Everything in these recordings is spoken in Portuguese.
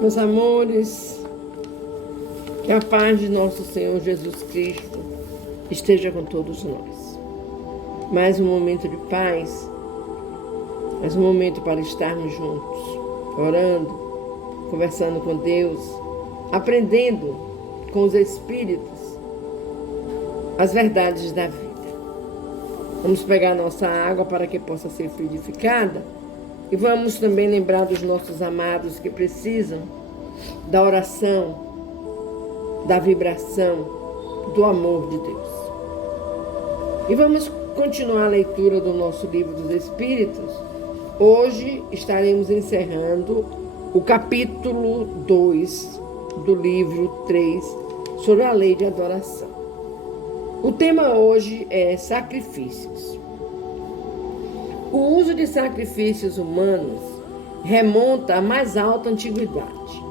Meus amores, que a paz de nosso Senhor Jesus Cristo esteja com todos nós. Mais um momento de paz, mais um momento para estarmos juntos, orando, conversando com Deus, aprendendo com os Espíritos as verdades da vida. Vamos pegar nossa água para que possa ser fluidificada. E vamos também lembrar dos nossos amados que precisam da oração, da vibração, do amor de Deus. E vamos continuar a leitura do nosso livro dos Espíritos. Hoje estaremos encerrando o capítulo 2 do livro 3 sobre a lei de adoração. O tema hoje é sacrifícios. O uso de sacrifícios humanos remonta à mais alta antiguidade.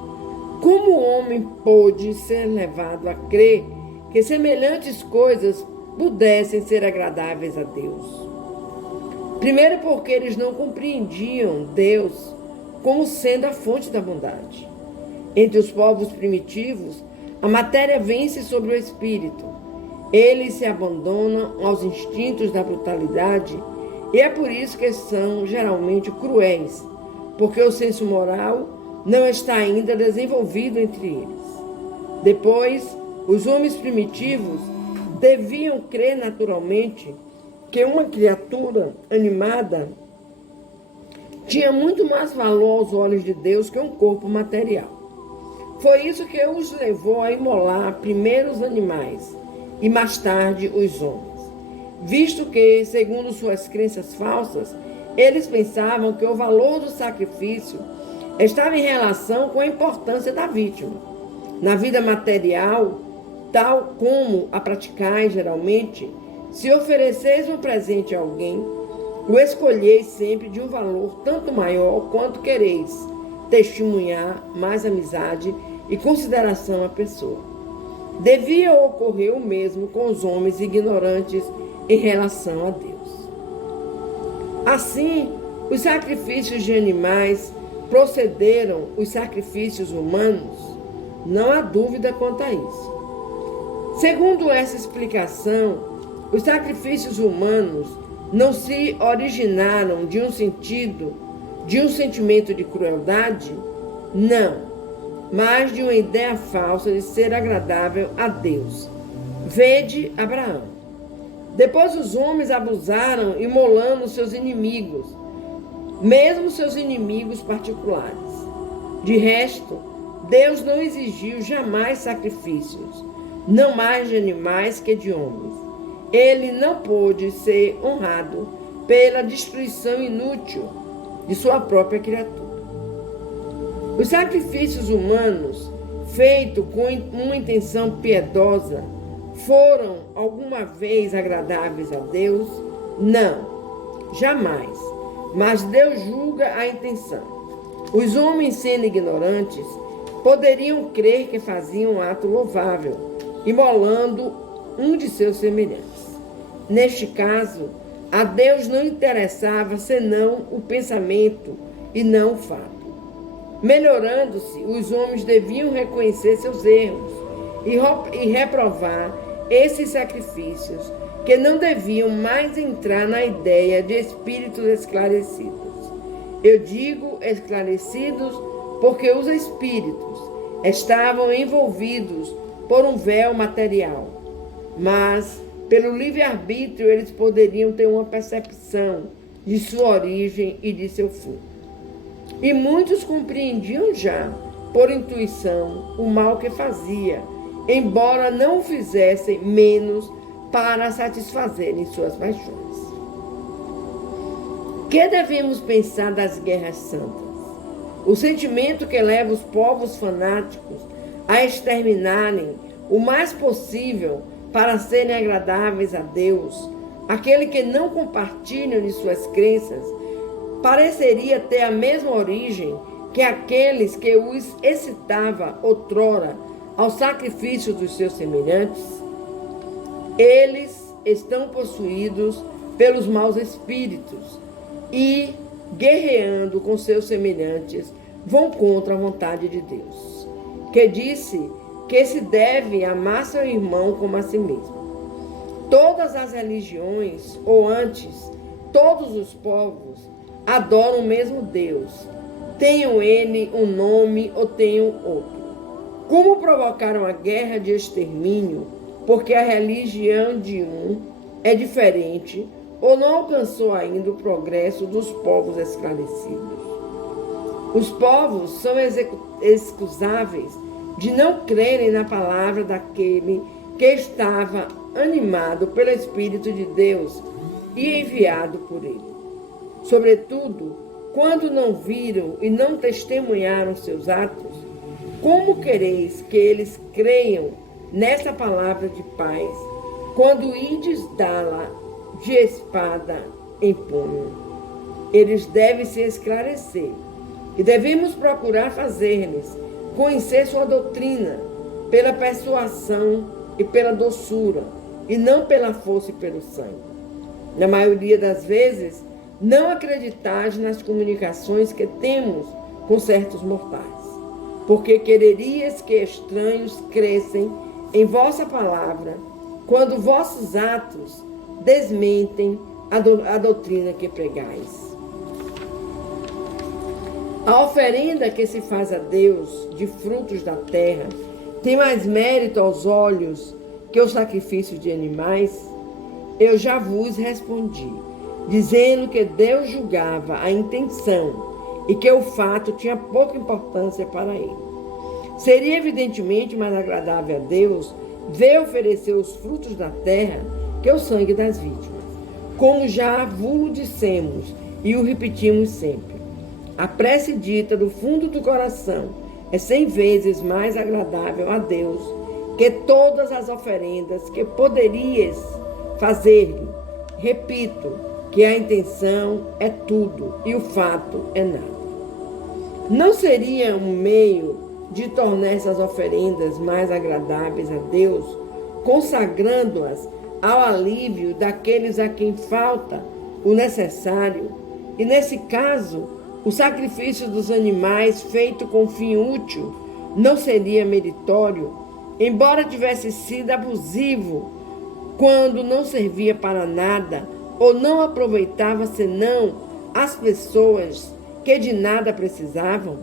Como o homem pôde ser levado a crer que semelhantes coisas pudessem ser agradáveis a Deus? Primeiro, porque eles não compreendiam Deus como sendo a fonte da bondade. Entre os povos primitivos, a matéria vence sobre o espírito. Eles se abandonam aos instintos da brutalidade. E é por isso que são geralmente cruéis, porque o senso moral não está ainda desenvolvido entre eles. Depois, os homens primitivos deviam crer naturalmente que uma criatura animada tinha muito mais valor aos olhos de Deus que um corpo material. Foi isso que os levou a imolar primeiro os animais e mais tarde os homens. Visto que, segundo suas crenças falsas, eles pensavam que o valor do sacrifício estava em relação com a importância da vítima. Na vida material, tal como a praticais geralmente, se ofereceis um presente a alguém, o escolheis sempre de um valor tanto maior quanto quereis testemunhar mais amizade e consideração à pessoa. Devia ocorrer o mesmo com os homens ignorantes em relação a Deus. Assim, os sacrifícios de animais procederam os sacrifícios humanos? Não há dúvida quanto a isso. Segundo essa explicação, os sacrifícios humanos não se originaram de um sentimento de crueldade? Não, mas de uma ideia falsa de ser agradável a Deus. Vede Abraão. Depois os homens abusaram imolando seus inimigos, mesmo seus inimigos particulares. De resto, Deus não exigiu jamais sacrifícios, não mais de animais que de homens. Ele não pôde ser honrado pela destruição inútil de sua própria criatura. Os sacrifícios humanos, feitos com uma intenção piedosa, foram alguma vez agradáveis a Deus? Não, jamais. Mas Deus julga a intenção. Os homens, sendo ignorantes, poderiam crer que faziam um ato louvável, imolando um de seus semelhantes. Neste caso, a Deus não interessava senão o pensamento e não o fato. Melhorando-se, os homens deviam reconhecer seus erros e reprovar esses sacrifícios, que não deviam mais entrar na ideia de espíritos esclarecidos. Eu digo esclarecidos porque os espíritos estavam envolvidos por um véu material, mas pelo livre-arbítrio eles poderiam ter uma percepção de sua origem e de seu fim. E muitos compreendiam já, por intuição, o mal que fazia, embora não o fizessem menos para satisfazerem suas paixões. Que devemos pensar das guerras santas? O sentimento que leva os povos fanáticos a exterminarem o mais possível para serem agradáveis a Deus, aquele que não compartilha de suas crenças, pareceria ter a mesma origem que aqueles que os excitava outrora ao sacrifício dos seus semelhantes. Eles estão possuídos pelos maus espíritos e, guerreando com seus semelhantes, vão contra a vontade de Deus, que disse que se deve amar seu irmão como a si mesmo. Todas as religiões, ou antes, todos os povos, adoram o mesmo Deus, tenham ele um nome ou tenham outro. Como provocaram a guerra de extermínio, porque a religião de um é diferente ou não alcançou ainda o progresso dos povos esclarecidos. Os povos são excusáveis de não crerem na palavra daquele que estava animado pelo Espírito de Deus e enviado por ele. Sobretudo, quando não viram e não testemunharam seus atos, como quereis que eles creiam nessa palavra de paz, quando ides dá-la de espada em punho? Eles devem se esclarecer, e devemos procurar fazer-lhes conhecer sua doutrina pela persuasão e pela doçura, e não pela força e pelo sangue. Na maioria das vezes, não acreditais nas comunicações que temos com certos mortais, porque quererias que estranhos crescem em vossa palavra, quando vossos atos desmentem a doutrina que pregais. A oferenda que se faz a Deus de frutos da terra tem mais mérito aos olhos que o sacrifício de animais? Eu já vos respondi, dizendo que Deus julgava a intenção e que o fato tinha pouca importância para ele. Seria evidentemente mais agradável a Deus ver oferecer os frutos da terra que o sangue das vítimas. Como já vos dissemos e o repetimos sempre, a prece dita do fundo do coração é 100 vezes mais agradável a Deus que todas as oferendas que poderias fazer-lhe. Repito que a intenção é tudo e o fato é nada. Não seria um meio de tornar essas oferendas mais agradáveis a Deus, consagrando-as ao alívio daqueles a quem falta o necessário? E nesse caso, o sacrifício dos animais feito com fim útil não seria meritório, embora tivesse sido abusivo quando não servia para nada ou não aproveitava senão as pessoas que de nada precisavam?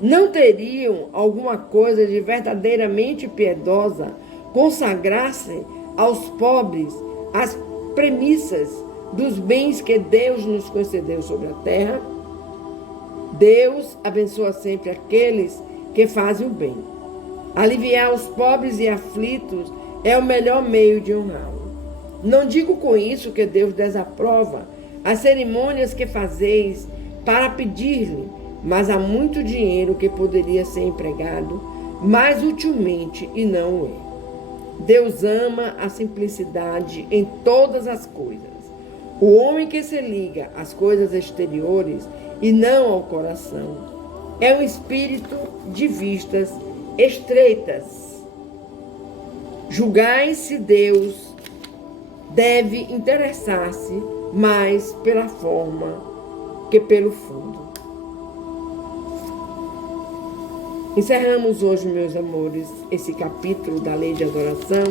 Não teriam alguma coisa de verdadeiramente piedosa consagrar-se aos pobres as premissas dos bens que Deus nos concedeu sobre a terra? Deus abençoa sempre aqueles que fazem o bem. Aliviar os pobres e aflitos é o melhor meio de honrá-lo. Não digo com isso que Deus desaprova as cerimônias que fazeis para pedir-lhe, mas há muito dinheiro que poderia ser empregado mais utilmente e não o é. Deus ama a simplicidade em todas as coisas. O homem que se liga às coisas exteriores e não ao coração é um espírito de vistas estreitas. Julgai se Deus deve interessar-se mais pela forma que pelo fundo. Encerramos hoje, meus amores, esse capítulo da Lei de Adoração,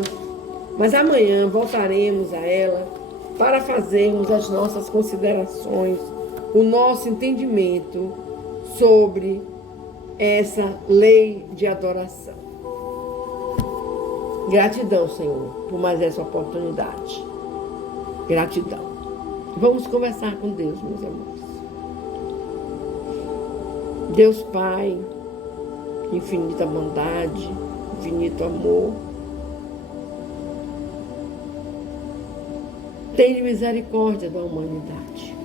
mas amanhã voltaremos a ela para fazermos as nossas considerações, o nosso entendimento sobre essa lei de adoração. Gratidão, Senhor, por mais essa oportunidade. Gratidão. Vamos conversar com Deus, meus amores. Deus Pai, infinita bondade, infinito amor, tenha misericórdia da humanidade.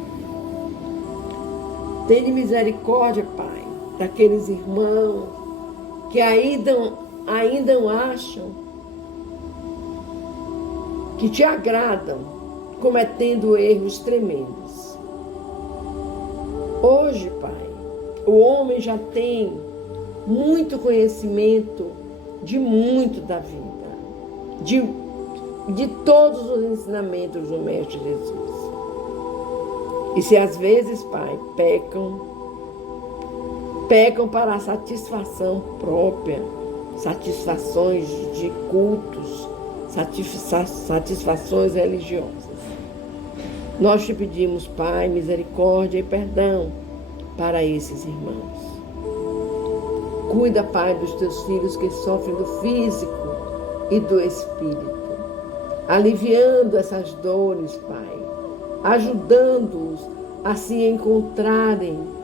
Tenha misericórdia, Pai, daqueles irmãos que ainda acham que te agradam, cometendo erros tremendos. Hoje, Pai, o homem já tem muito conhecimento de muito da vida, de todos os ensinamentos do Mestre Jesus. E se às vezes, Pai, pecam, pecam para a satisfação própria, satisfações de cultos, satisfações religiosas. Nós te pedimos, Pai, misericórdia e perdão para esses irmãos. Cuida, Pai, dos teus filhos que sofrem do físico e do espírito, aliviando essas dores, Pai, ajudando-os a se encontrarem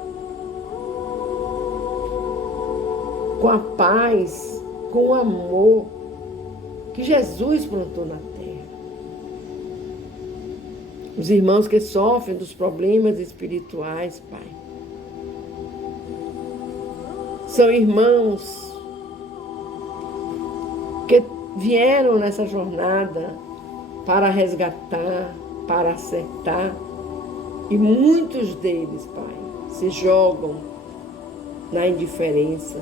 com a paz, com o amor que Jesus plantou na terra. Os irmãos que sofrem dos problemas espirituais, Pai, são irmãos que vieram nessa jornada para resgatar, para acertar, e muitos deles, Pai, se jogam na indiferença,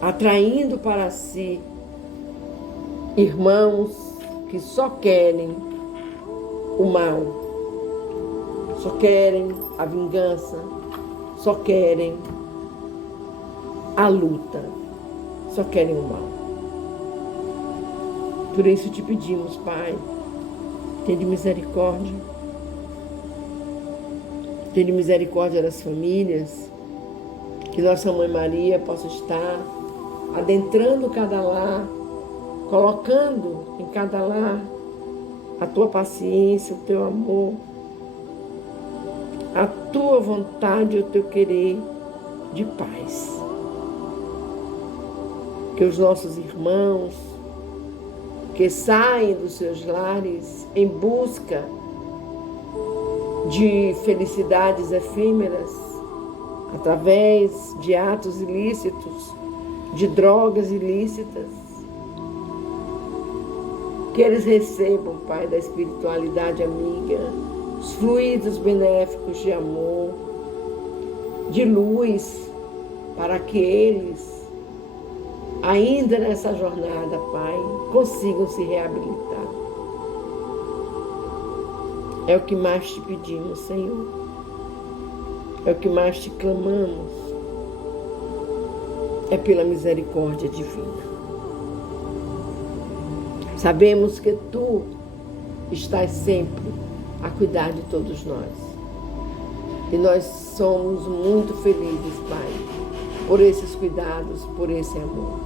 atraindo para si irmãos que só querem o mal, só querem a vingança, só querem a luta, só querem o mal. Por isso te pedimos, Pai, tende misericórdia. Tende misericórdia das famílias, que nossa Mãe Maria possa estar adentrando cada lar, colocando em cada lar a tua paciência, o teu amor, a tua vontade e o teu querer de paz. Que os nossos irmãos que saem dos seus lares em busca de felicidades efêmeras, através de atos ilícitos, de drogas ilícitas, que eles recebam, Pai, da espiritualidade amiga, os fluidos benéficos de amor, de luz, para que eles, ainda nessa jornada, Pai, consigam se reabilitar. É o que mais te pedimos, Senhor. É o que mais te clamamos. É pela misericórdia divina. Sabemos que Tu estás sempre a cuidar de todos nós. E nós somos muito felizes, Pai, por esses cuidados, por esse amor.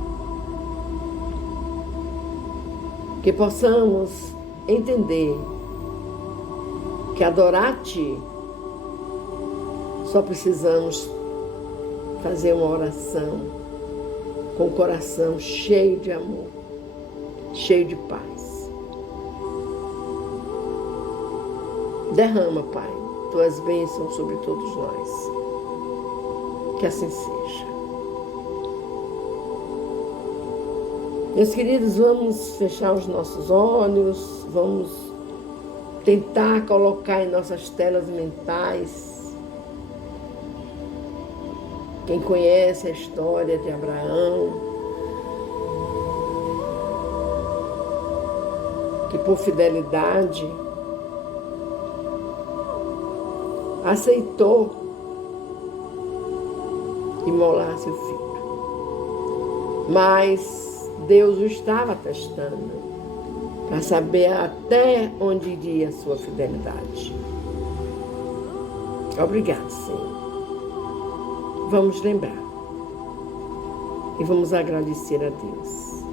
Que possamos entender que adorar-te só precisamos fazer uma oração com o coração cheio de amor, cheio de paz. Derrama, Pai, tuas bênçãos sobre todos nós. Que assim seja. Meus queridos, vamos fechar os nossos olhos, vamos tentar colocar em nossas telas mentais quem conhece a história de Abraão, que por fidelidade aceitou imolar seu filho. Mas Deus o estava testando para saber até onde iria a sua fidelidade. Obrigado, Senhor. Vamos lembrar e vamos agradecer a Deus.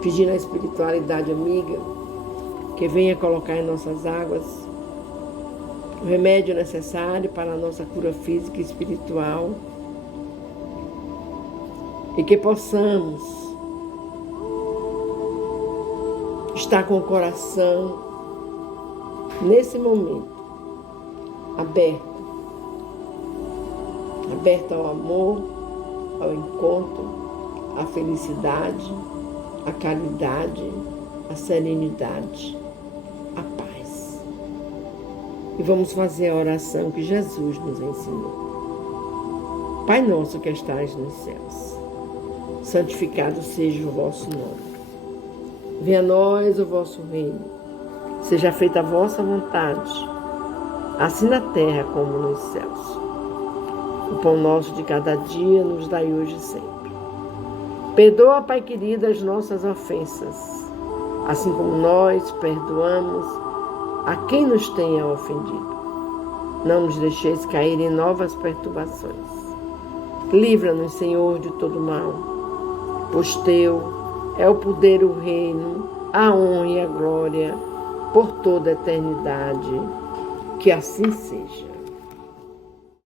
Pedindo à espiritualidade amiga que venha colocar em nossas águas o remédio necessário para a nossa cura física e espiritual, e que possamos estar com o coração nesse momento aberto ao amor, ao encontro, à felicidade, à caridade, à serenidade, à paz. E vamos fazer a oração que Jesus nos ensinou. Pai nosso que estais nos céus, santificado seja o vosso nome. Venha a nós o vosso reino. Seja feita a vossa vontade, assim na terra como nos céus. O pão nosso de cada dia nos dai hoje e sempre. Perdoa, Pai querido, as nossas ofensas, assim como nós perdoamos a quem nos tenha ofendido. Não nos deixeis cair em novas perturbações. Livra-nos, Senhor, de todo mal, pois Teu é o poder, o reino, a honra e a glória por toda a eternidade. Que assim seja.